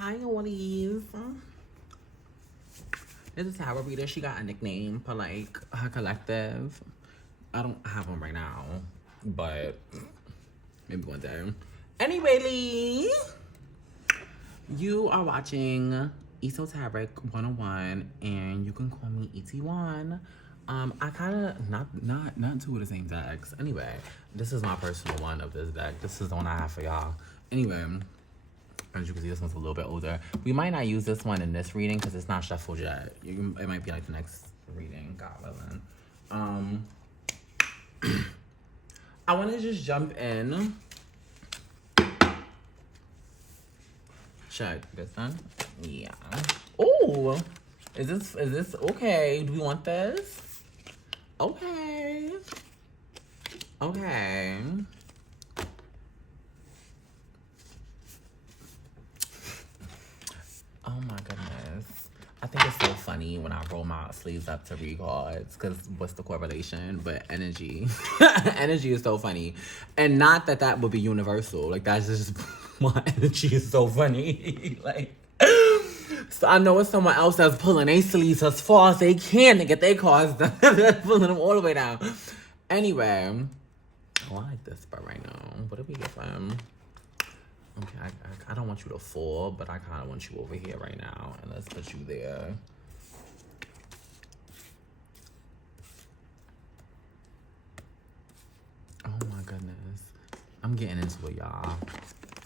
Hi, Ollies. This is Howard Reader. She got a nickname for like her collective. I don't have one right now, but maybe one day. Anyway, Lee, you are watching Esoteric 101, and you can call me ET1. I kind of not two of the same decks. Anyway, this is my personal one of this deck. This is the one I have for y'all. Anyway. As you can see, this one's a little bit older. We might not use this one in this reading because it's not shuffled yet. It might be like the next reading, God willing. I want to just jump in. Check this one. Yeah. Oh, is this okay? Do we want this? Okay. Okay. Oh my goodness. I think it's so funny when I roll my sleeves up to read cards because what's the correlation? But energy. Energy is so funny. And not that that would be universal. Like, that's just my energy is so funny. Like, so I know it's someone else that's pulling their sleeves as far as they can to get their cards done. They're pulling them all the way down. Anyway. Oh, I like this part right now. What do we get from? Okay, I don't want you to fall, but I kind of want you over here right now. And let's put you there. Oh my goodness. I'm getting into it, y'all.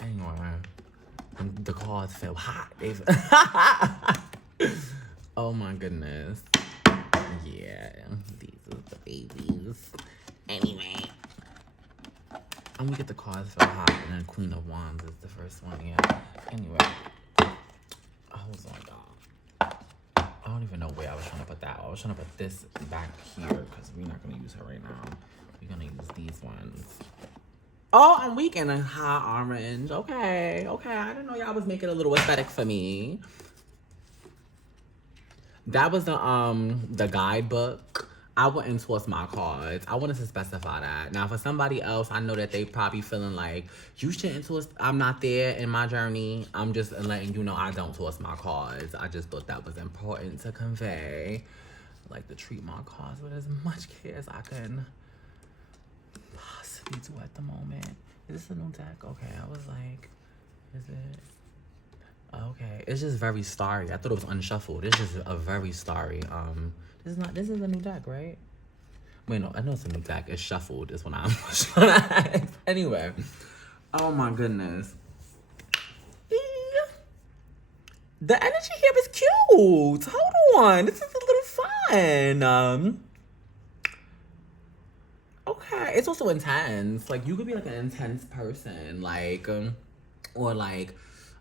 Anyway, the cards feel hot. Oh my goodness. Yeah, these are the babies. Anyway. I'm gonna get the cards for hot, and then Queen of Wands is the first one. Yeah. Anyway, hold on, y'all. I don't even know where I was trying to put that. I was trying to put this back here because we're not gonna use her right now. We're gonna use these ones. Oh, I'm weak in a hot orange. Okay, I didn't know y'all was making a little aesthetic for me. That was the guidebook. I wouldn't toss my cards. I wanted to specify that. Now, for somebody else, I know that they probably feeling like, you shouldn't toss. I'm not there in my journey. I'm just letting you know I don't toss my cards. I just thought that was important to convey. Like, to treat my cards with as much care as I can possibly do at the moment. Is this a new deck? Okay, I was like, is it? Okay, it's just very starry. I thought it was unshuffled. It's just a very starry. This is a new deck, right? Wait, no, I know it's a new deck. It's shuffled is what I'm trying to ask. Anyway. Oh my goodness. The energy here is cute. Hold on. This is a little fun. Okay. It's also intense. Like, you could be like an intense person. Like, or like,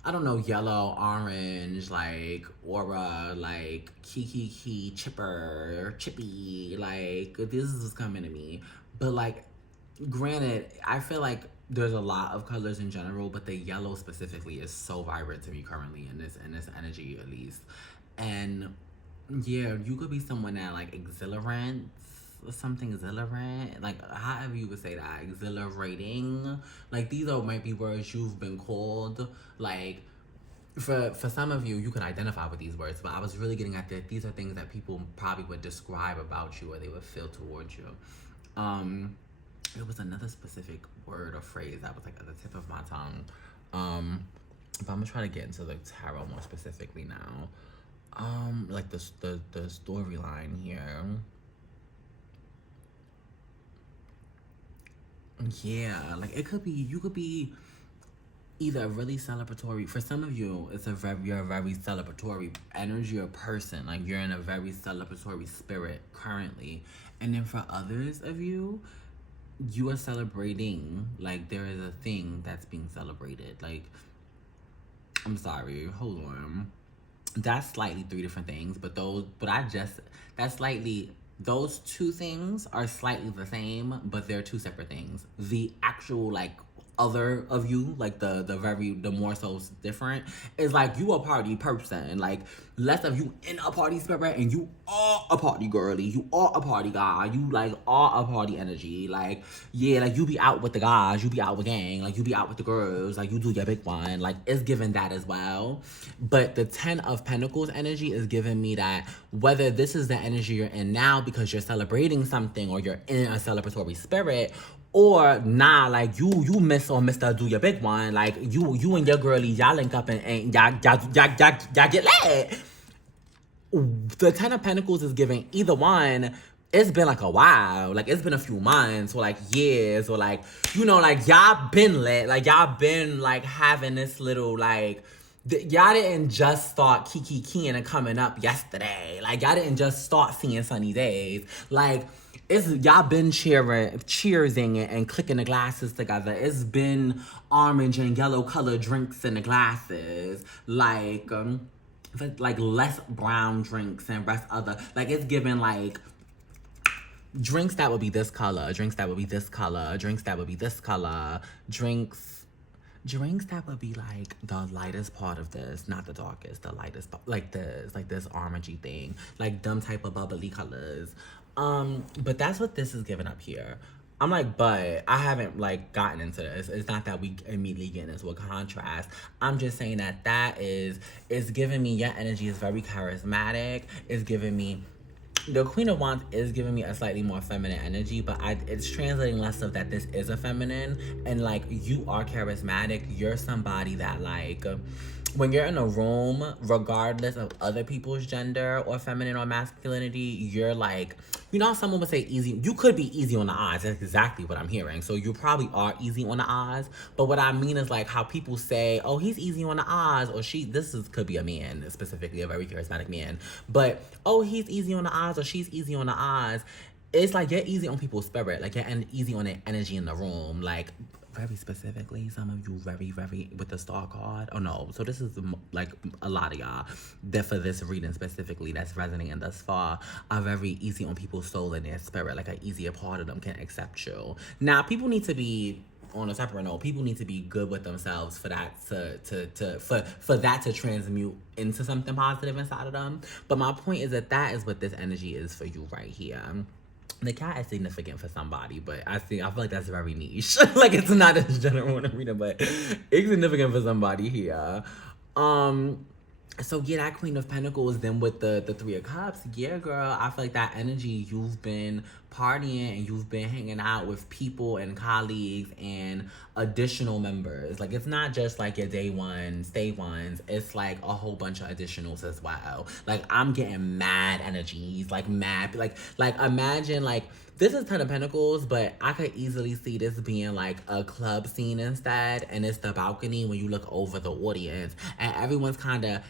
I don't know, yellow, orange, like, aura, like, key, chipper, chippy, like, this is what's coming to me. But, like, granted, I feel like there's a lot of colors in general, but the yellow specifically is so vibrant to me currently in this energy, at least. And, yeah, you could be someone that, like, exhilarant, something exhilarant, like however you would say that, exhilarating. Like, these are might be words you've been called. Like, for some of you, you can identify with these words, but I was really getting at that these are things that people probably would describe about you or they would feel towards you. It was another specific word or phrase that was like at the tip of my tongue. But I'm gonna try to get into the tarot more specifically now. Like the storyline here. Yeah, like it could be, you could be either really celebratory. For some of you, you're a very celebratory energy or person. Like, you're in a very celebratory spirit currently. And then for others of you, you are celebrating. Like, there is a thing that's being celebrated. Like, I'm sorry, hold on. That's slightly three different things, but those two things are slightly the same, but they're two separate things. The actual, like, other of you, like the more so different, is like you a party person, like less of you in a party spirit, and you are a party girly, you are a party guy, you like are a party energy, like yeah, like you be out with the guys, you be out with gang, like you be out with the girls, like you do your big one, like it's giving that as well. But the 10 of Pentacles energy is giving me that whether this is the energy you're in now because you're celebrating something or you're in a celebratory spirit, or nah, like you miss or Mr. Do your big one, like you and your girlie, y'all link up and y'all get lit. The 10 of Pentacles is giving either one. It's been like a while, like it's been a few months or like years or like, you know, like y'all been lit, like y'all been like having this little like, y'all didn't just start keying and coming up yesterday. Like y'all didn't just start seeing sunny days. Like it's y'all been cheersing and clicking the glasses together. It's been orange and yellow colored drinks in the glasses. Like less brown drinks and rest other, like it's given like drinks that would be this color, drinks that would be this color, drinks that would be this color, drinks that would be like the lightest part of this, not the darkest, the lightest, like this orangey thing, like them type of bubbly colors. But that's what this is giving up here. I'm like, but I haven't like gotten into this. It's not that we immediately get into a contrast. I'm just saying that it's giving me your energy is very charismatic. It's giving me the Queen of Wands is giving me a slightly more feminine energy, but it's translating less of that this is a feminine, and like you are charismatic. You're somebody that like when you're in a room, regardless of other people's gender or feminine or masculinity, you're like, you know, someone would say easy. You could be easy on the eyes. That's exactly what I'm hearing. So you probably are easy on the eyes. But what I mean is like how people say, oh, he's easy on the eyes, or could be a man, specifically a very charismatic man. But, oh, he's easy on the eyes, or she's easy on the eyes. It's like you're easy on people's spirit. Like you're easy on the energy in the room. Like, very specifically, some of you very with the star card. Oh no, so this is like a lot of y'all that for this reading specifically that's resonating thus far are very easy on people's soul and their spirit. Like an easier part of them can accept you. Now people need to be on a separate note, people need to be good with themselves for that for that to transmute into something positive inside of them. But my point is that is what this energy is for you right here. The cat is significant for somebody, but I feel like that's very niche. Like it's not as general in a reader, but it's significant for somebody here. So yeah, that Queen of Pentacles, then with the Three of Cups, yeah, girl, I feel like that energy, you've been partying and you've been hanging out with people and colleagues and additional members. Like it's not just like your day one, stay ones. It's like a whole bunch of additionals as well. Like I'm getting mad energies, like mad, like imagine like this is Ten of Pentacles, but I could easily see this being like a club scene instead, and it's the balcony when you look over the audience and everyone's kind of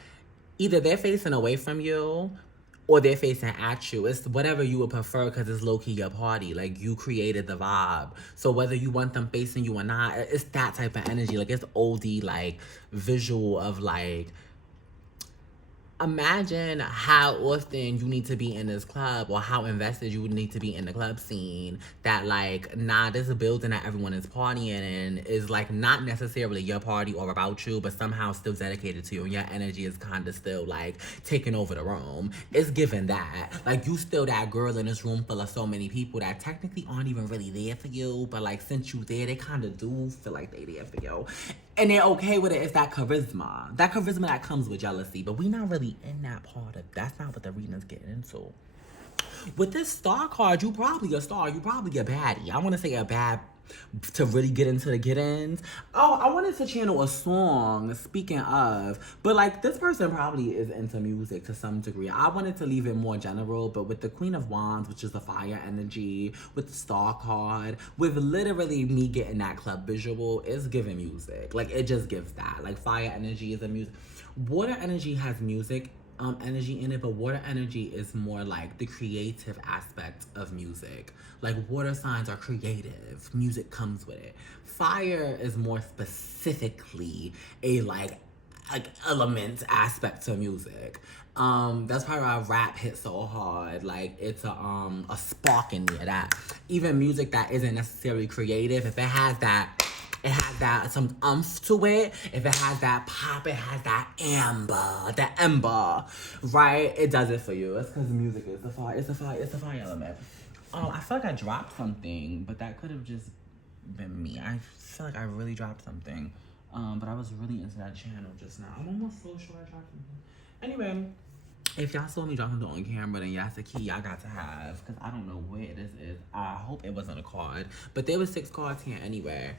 either they're facing away from you or they're facing at you. It's whatever you would prefer because it's low-key your party. Like, you created the vibe. So whether you want them facing you or not, it's that type of energy. Like, it's oldie, like, visual of, like, imagine how often you need to be in this club or how invested you would need to be in the club scene that like, nah, this building that everyone is partying in is like not necessarily your party or about you, but somehow still dedicated to you, and your energy is kind of still like taking over the room. It's given that like you still that girl in this room full of so many people that technically aren't even really there for you, but like since you there, they kind of do feel like they there for you. And they're okay with it. It's that charisma. That charisma that comes with jealousy. But we not really in that part of, that's not what the reading's getting into. With this star card, you probably a star. You probably a baddie. I want to say a bad to really get into the get-ins. Oh, I wanted to channel a song, speaking of, but like this person probably is into music to some degree. I wanted to leave it more general, but with the Queen of Wands, which is the fire energy, with the star card, with literally me getting that club visual, it's giving music. Like it just gives that. Like fire energy is a music. Water energy has music energy in it, but water energy is more like the creative aspect of music. Like water signs are creative, music comes with it. Fire is more specifically a like element aspect to music. That's probably why rap hits so hard. Like it's a spark in me of that. Even music that isn't necessarily creative, if it has that it has that some umph to it. If it has that pop, it has that ember, right? It does it for you. It's because the music is the fire. It's the fire element. I feel like I dropped something, but that could have just been me. I feel like I really dropped something. But I was really into that channel just now. I'm almost so sure I dropped something. Anyway, if y'all saw me drop something on camera, then that's the key y'all got to have. Because I don't know where this is. I hope it wasn't a card. But there was 6 cards here anyway.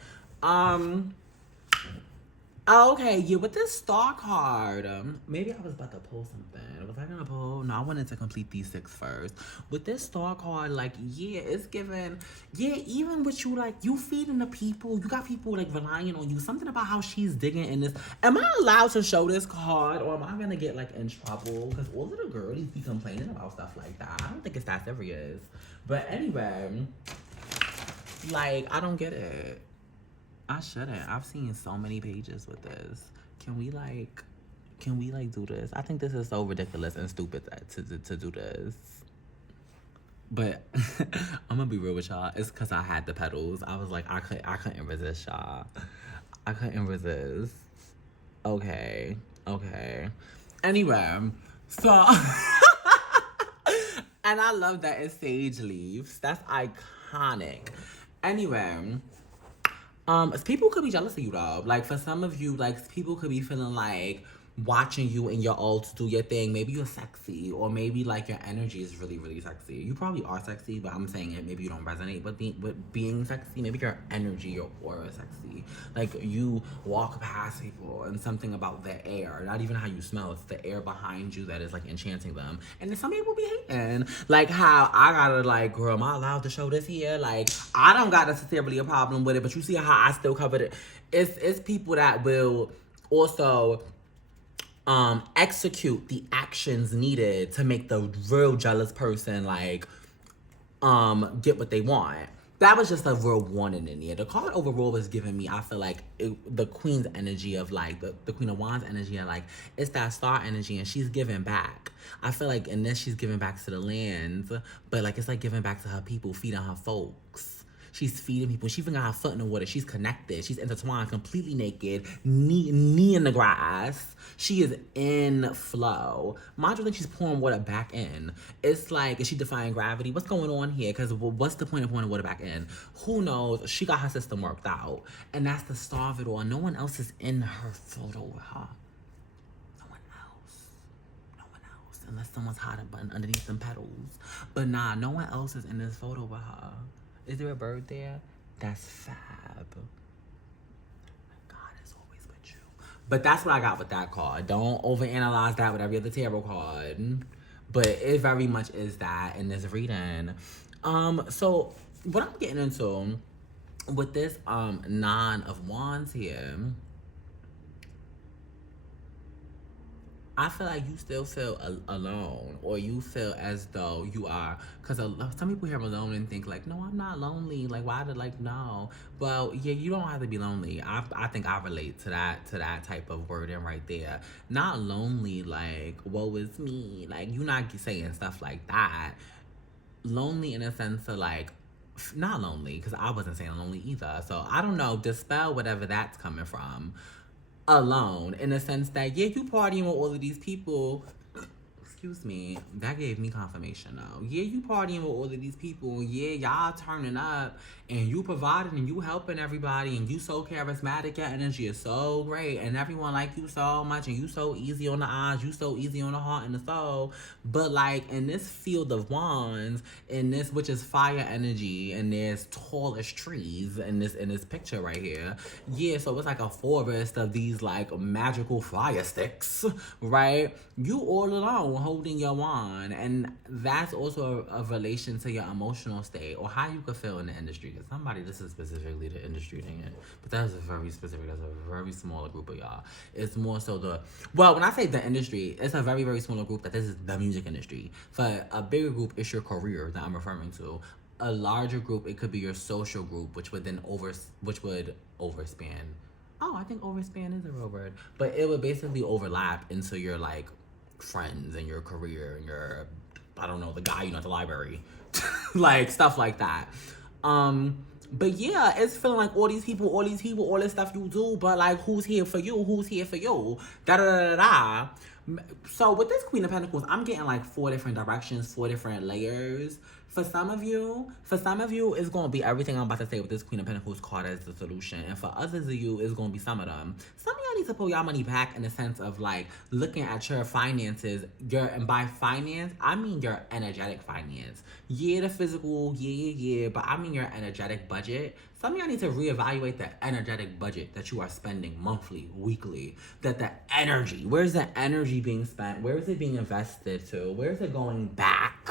Okay, yeah, with this star card, maybe I was about to pull something. Was I gonna pull? No, I wanted to complete these 6 first. With this star card, like, yeah, it's given, yeah, even with you, like, you feeding the people, you got people, like, relying on you. Something about how she's digging in this. Am I allowed to show this card, or am I gonna get, like, in trouble? Because all of the girlies be complaining about stuff like that. I don't think it's that serious. But anyway, like, I don't get it. I shouldn't. I've seen so many pages with this. Can we do this? I think this is so ridiculous and stupid to do this. But I'm gonna be real with y'all. It's because I had the pedals. I was like, I couldn't resist, y'all. I couldn't resist. Okay. Anyway, so and I love that it's sage leaves. That's iconic. Anyway. People could be jealous of you though. Like for some of you, like people could be feeling like watching you in your ults do your thing. Maybe you're sexy, or maybe like your energy is really, really sexy. You probably are sexy, but I'm saying it. Maybe you don't resonate with being sexy. Maybe your energy, your aura is sexy. Like you walk past people and something about the air, not even how you smell. It's the air behind you that is like enchanting them. And then some people be hating, like how I gotta like, girl, am I allowed to show this here? Like I don't got necessarily a problem with it, but you see how I still covered it. It's people that will also execute the actions needed to make the real jealous person like get what they want. That was just a real warning in there. The card overall was giving me, I feel like the queen's energy of like the queen of wands energy, and like it's that star energy, and she's giving back. I feel like in this she's giving back to the lands, but like it's like giving back to her people, feeding her folks. She's feeding people. She even got her foot in the water. She's connected. She's intertwined, completely naked, knee in the grass. She is in flow. Mind you, think she's pouring water back in. It's like, is she defying gravity? What's going on here? Because what's the point of pouring water back in? Who knows? She got her system worked out. And that's the star of it all. No one else is in her photo with her. No one else. Unless someone's hiding underneath some petals. But nah, no one else is in this photo with her. Is there a bird there? That's fab. God is always with you. But that's what I got with that card. Don't overanalyze that with every other tarot card. But it very much is that in this reading. So what I'm getting into with this 9 of Wands here, I feel like you still feel alone, or you feel as though you are, because some people hear alone and think like, no, I'm not lonely. Like, why did like, no? Well, yeah, you don't have to be lonely. I think I relate to that type of wording right there. Not lonely, like, woe is me. Like, you're not saying stuff like that. Lonely in a sense of like, not lonely, because I wasn't saying lonely either. So I don't know, dispel whatever that's coming from. Alone in the sense that, yeah, you partying with all of these people. Excuse me, that gave me confirmation though. Yeah, you partying with all of these people. Yeah, y'all turning up and you providing and you helping everybody and you so charismatic. Your energy is so great and everyone like you so much and you so easy on the eyes. You so easy on the heart and the soul. But like in this field of wands, in this, which is fire energy, and there's tall as trees in this picture right here. Yeah, so it's like a forest of these like magical fire sticks, right? You all alone holding your wand, and that's also a relation to your emotional state or how you could feel in the industry. Because somebody, this is specifically the industry thing, but that's very specific. That's a very small group of y'all. It's more so when I say the industry, it's a very, very small group that this is the music industry. For a bigger group, it's your career that I'm referring to. A larger group, it could be your social group, which would overspan. Oh, I think overspan is a real word, but it would basically overlap into your like friends and your career and your, I don't know, the guy you know at the library, like stuff like that. But yeah, it's feeling like all these people, all this stuff you do, but like who's here for you? Who's here for you? Da da da da da. So with this Queen of Pentacles, I'm getting like 4 different directions, 4 different layers. For some of you, it's gonna be everything I'm about to say with this Queen of Pentacles card as the solution. And for others of you, it's gonna be some of them. Some of y'all need to pull y'all money back in the sense of like looking at your finances. And by finance, I mean your energetic finance. Yeah, the physical, yeah, but I mean your energetic budget. Some of y'all need to reevaluate the energetic budget that you are spending monthly, weekly. That the energy, where's the energy being spent? Where is it being invested to? Where is it going back?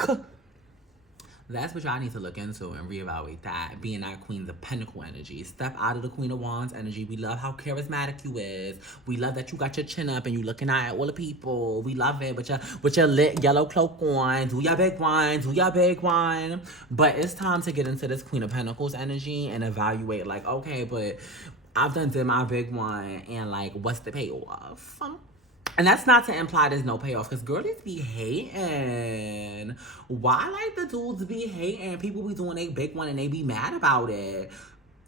That's what y'all need to look into and reevaluate that. Being that Queen of Pentacle energy. Step out of the Queen of Wands energy. We love how charismatic you is. We love that you got your chin up and you looking at all the people. We love it with your lit yellow cloak on. Do your big one. Do your big one. But it's time to get into this Queen of Pentacles energy and evaluate like, okay, but I've did my big one and like, what's the payoff? And that's not to imply there's no payoff, because girlies be hating. Why like the dudes be hating? People be doing a big one and they be mad about it.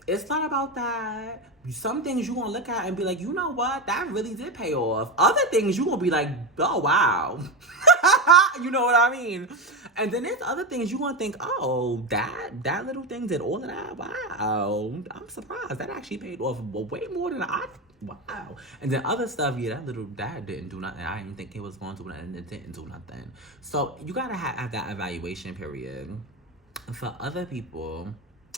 It's not about that. Some things you gonna look at and be like, you know what? That really did pay off. Other things you gonna be like, oh wow. You know what I mean? And then there's other things you gonna think, oh, that little thing did all of that. Wow. I'm surprised. That actually paid off way more than I. Wow. And then other stuff, yeah, that didn't do nothing. I didn't think it was going to, and it didn't do nothing. So you gotta have that evaluation period. For other people,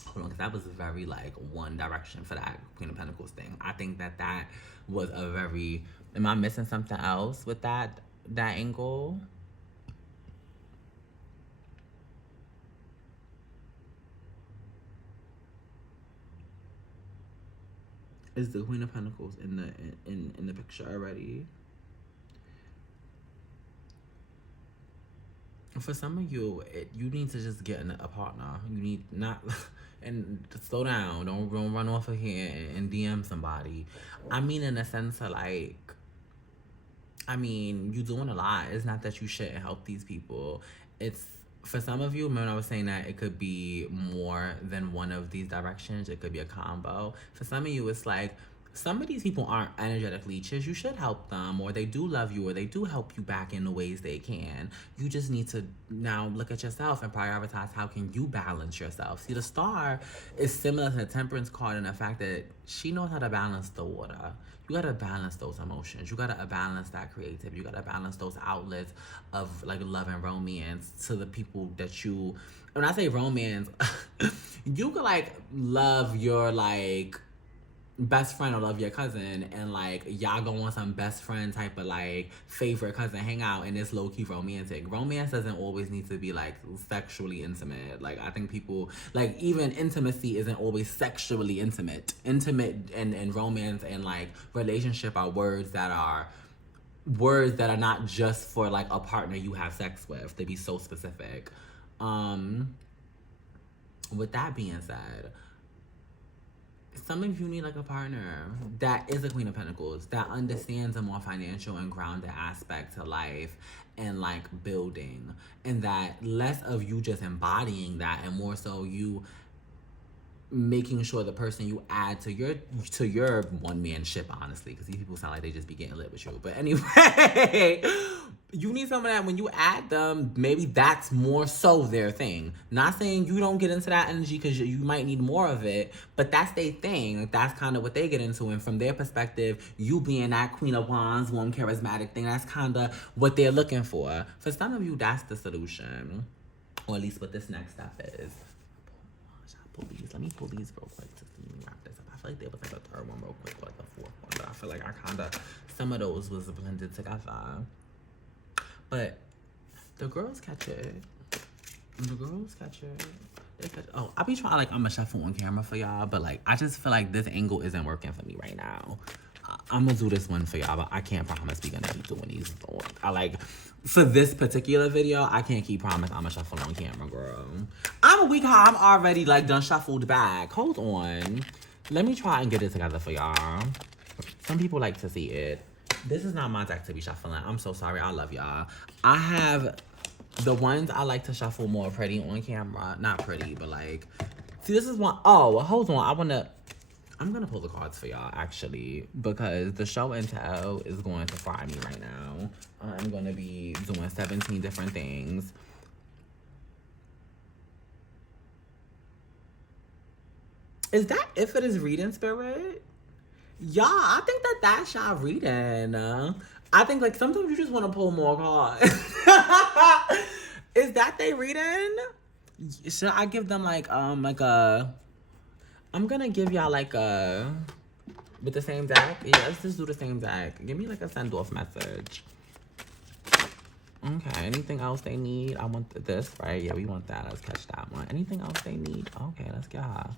hold on, because that was very like one direction for that Queen of Pentacles thing. I think that was a very. Am I missing something else with that angle? Is the Queen of Pentacles in the picture already? For some of you, you need to just get a partner. You need not and slow down. Don't run off of here and DM somebody. I mean, in a sense of like, I mean, you doing a lot. It's not that you shouldn't help these people. It's for some of you, when I was saying that it could be more than one of these directions, it could be a combo. For some of you, it's like some of these people aren't energetic leeches. You should help them, or they do love you, or they do help you back in the ways they can. You just need to now look at yourself and prioritize how can you balance yourself. See, the Star is similar to the Temperance card in the fact that she knows how to balance the water. You gotta balance those emotions. You gotta balance that creativity. You gotta balance those outlets of like love and romance to the people that you. When I say romance, you could like love your like best friend or love your cousin and like y'all go on some best friend type of like favorite cousin hangout and it's low-key romantic. Romance doesn't always need to be like sexually intimate. Like I think people like even intimacy isn't always sexually intimate. Intimate and romance and like relationship are words that are not just for like a partner you have sex with. They be so specific. With that being said, some of you need like a partner that is a Queen of Pentacles, that understands a more financial and grounded aspect to life and like building, and that less of you just embodying that and more so you making sure the person you add to your one-man ship, honestly, because these people sound like they just be getting lit with you. But anyway, you need someone that when you add them, maybe that's more so their thing. Not saying you don't get into that energy because you might need more of it, but that's their thing. That's kind of what they get into. And from their perspective, you being that Queen of Wands, warm, charismatic thing, that's kind of what they're looking for. For some of you, that's the solution. Or at least what this next step is. Let me pull these real quick to wrap this up. I feel like there was like a third one real quick, or like a fourth one, but I feel like some of those was blended together. But the girls catch it. Oh, I be trying like I'm a shuffle on camera for y'all, but like I just feel like this angle isn't working for me right now. I'm gonna do this one for y'all, but I can't promise we gonna keep doing these. I like for this particular video, I can't keep promise I'm a shuffle on camera, girl. I'm a week how I'm already like done shuffled back. Hold on. Let me try and get it together for y'all. Some people like to see it. This is not my deck to be shuffling. I'm so sorry. I love y'all. I have the ones I like to shuffle more pretty on camera. Not pretty, but like See, this is one. Hold on. I'm gonna pull the cards for y'all actually because the show and tell is going to fry me right now. I'm gonna be doing 17 different things. Is that it for this reading, Spirit? Y'all, I think that's y'all reading. I think like sometimes you just want to pull more cards. Is that they reading? Should I give them like a? I'm gonna give y'all like a with the same deck. Yeah, let's just do the same deck. Give me like a send off message. Okay. Anything else they need? I want this, right? Yeah, we want that. Let's catch that one. Anything else they need? Okay, let's get her.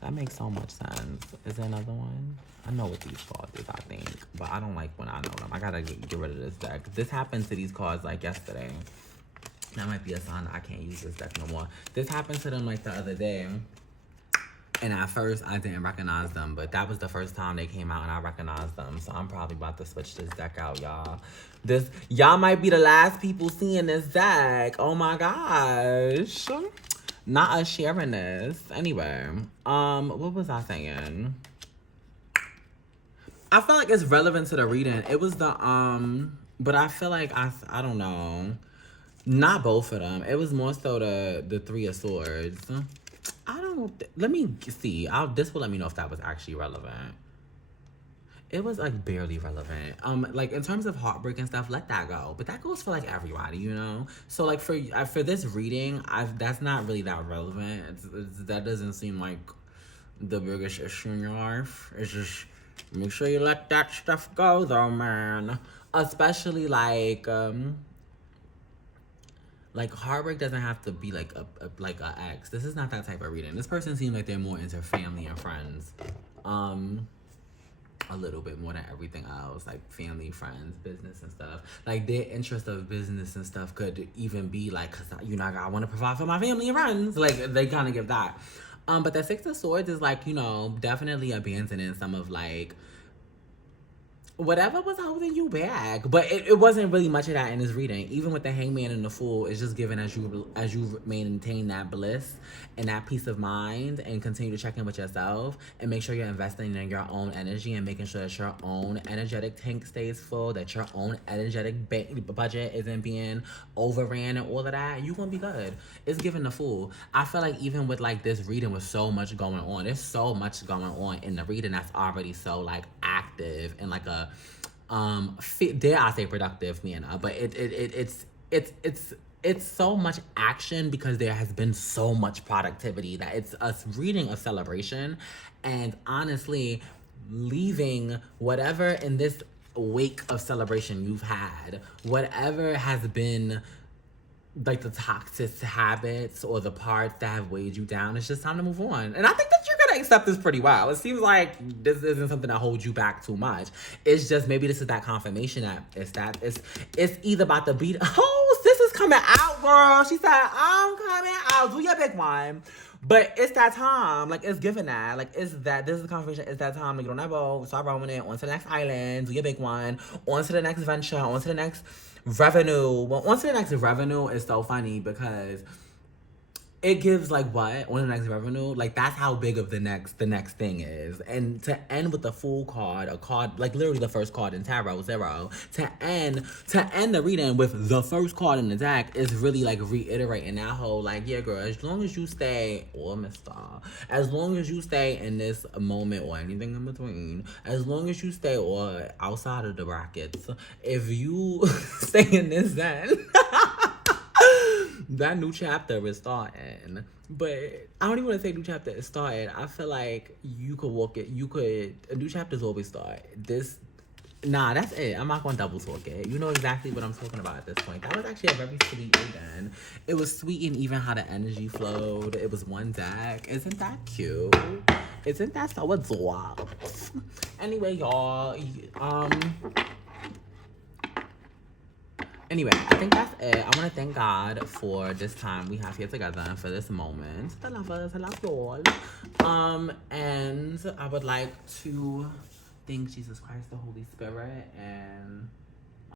That makes so much sense. Is there another one? I know what these cards is, I think. But I don't like when I know them. I gotta get rid of this deck. This happened to these cards like yesterday. That might be a sign that I can't use this deck no more. This happened to them like the other day. And at first, I didn't recognize them. But that was the first time they came out and I recognized them. So I'm probably about to switch this deck out, y'all. Y'all might be the last people seeing this deck. Oh my gosh. Not us sharing this. Anyway, what was I saying? I feel like it's relevant to the reading. It was the, but I feel like, I don't know. Not both of them. It was more so the Three of Swords. I don't, let me see. This will let me know if that was actually relevant. It was like barely relevant. Like in terms of heartbreak and stuff, let that go. But that goes for like everybody, you know. So like for this reading, that's not really that relevant. That doesn't seem like the biggest issue in your life. It's just make sure you let that stuff go, though, man. Especially like heartbreak doesn't have to be like a ex. This is not that type of reading. This person seems like they're more into family and friends. A little bit more than everything else, like family, friends, business and stuff. Like their interest of business and stuff could even be like, cause I want to provide for my family and friends. Like they kind of give that. But the Six of Swords is like, definitely abandoning some of like whatever was holding you back. But it wasn't really much of that in this reading. Even with the Hangman and the Fool, it's just given as you maintain that bliss and that peace of mind and continue to check in with yourself and make sure you're investing in your own energy and making sure that your own energetic tank stays full, that your own energetic budget isn't being overran and all of that. You're gonna be good. It's giving the Fool. I feel like even with like this reading with so much going on, there's so much going on in the reading that's already so like active and like a dare I say productive manner, but it's so much action because there has been so much productivity that it's us reading a celebration and honestly leaving whatever in this wake of celebration you've had, whatever has been like the toxic habits or the parts that have weighed you down. It's just time to move on. And I think that you're gonna accept this pretty well. It seems like this isn't something that holds you back too much. It's just maybe this is that confirmation that it's either about to beat. Oh, sis is coming out, girl. She said, I'm coming out. Do your big one. But it's that time. Like, it's given that. Like, this is the confirmation. It's that time to get on that boat, start rowing it, on to the next island, do your big one, on to the next venture, on to the next revenue. Well, on to the next revenue is so funny because it gives like what on the next revenue, like that's how big of the next thing is. And to end with the Fool card, a card like literally the first card in tarot, 0, to end the reading with the first card in the deck is really like reiterating that whole like, yeah girl, as long as you stay, or mister, as long as you stay in this moment or anything in between, as long as you stay or outside of the brackets, if you stay in this zen, that new chapter is starting. But I don't even want to say new chapter is starting. I feel like you could walk it. A new chapters always start. That's it. I'm not going to double talk it. You know exactly what I'm talking about at this point. That was actually a very sweet reading. It was sweet and even how the energy flowed. It was one deck. Isn't that cute? Isn't that so adorable? Anyway, y'all. Anyway, I think that's it. I want to thank God for this time we have here together and for this moment. The lovers, I love you all. And I would like to thank Jesus Christ, the Holy Spirit, and